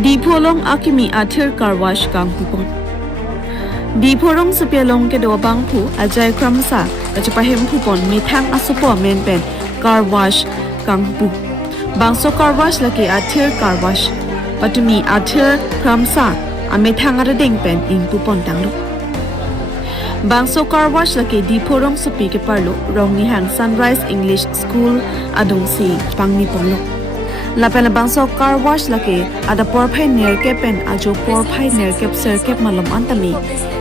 Di pholong akimi athir karwash kang hupon. Di phorong sepialong ke do bang phu ajay kramsa kachapahem hupon mithang asupo menpen karwash kang pu. Bangso karwash laki athir karwash. Patumi athir kramsa amethang arading pen ing pupon tanglo. Bangso karwash laki di phorong sepi ke parlo rong ni hang Sunrise English School adong si pangni ponglo. Lapen bangso car wash laki ada porphai nerke pen ajo porphai nerke serkep malom antami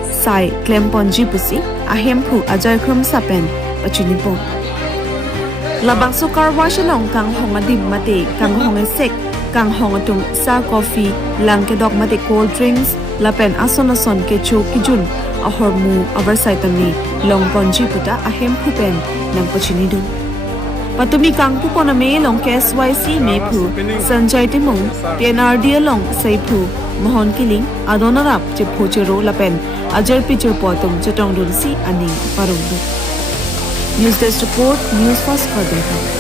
sai klemponji pusi ahem phu ajoy khrum sapen pachuni pong la bangso car wash long kang honga dim mate kang honga sek kang honga tung sa coffee lang ke dok mate cold drinks lapen ason ke chu kijun ahormu aversaitami long ponji puta ahem phu pen nang pachuni dun Patumi kang pupona me long KSYC me phu Sanjay Timong PNRD long sai phu Mohon Kiling Adonarap che phojero lapen ajar picture potom chetong dun si ani parong du News Desk Report News First for data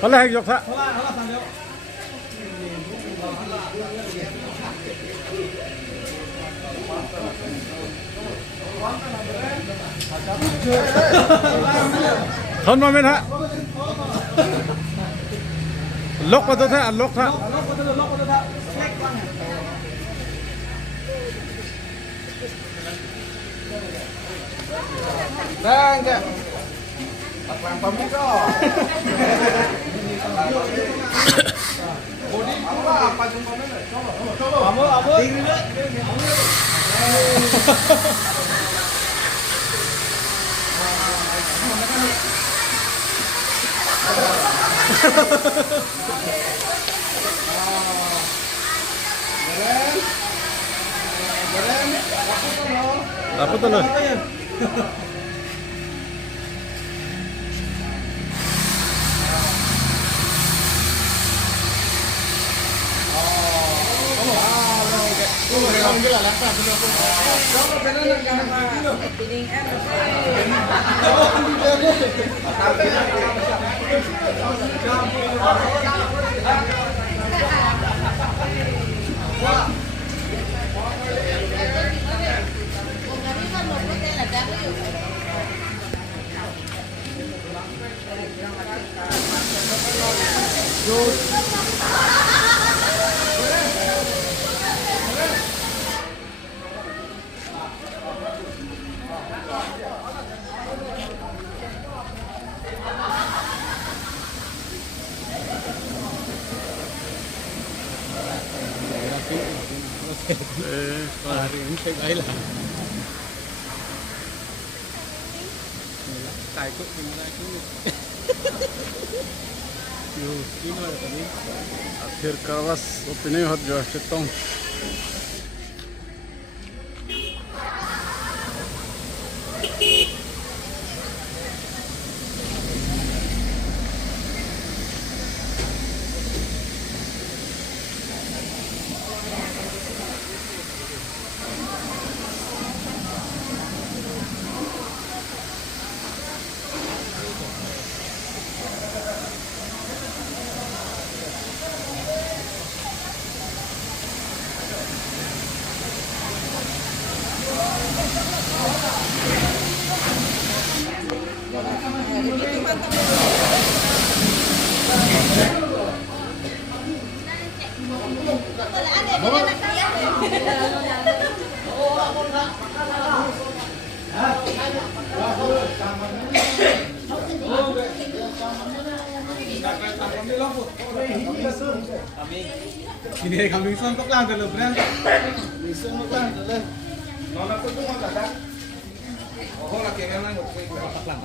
Hola, hay yok tak? Thon mà bên hả? Lốc vào tôi thấy lốc hả? Đang kìa. Tập làm phẩm biết đó. Bố đi cũng là apa jumpa mana? Coba. Tinggi deh. Apa tuh lo? Hari ini saya baiklah. Tài cũng mình lại cũng yo ini ada tadi. Akhir kawas opini hot jo cetong. Ini kambing sontok lang dulu, Bran. Sontok lang dulu. Nona ko tuh mau dadak. Oh, laki yang lang. Sontok lang.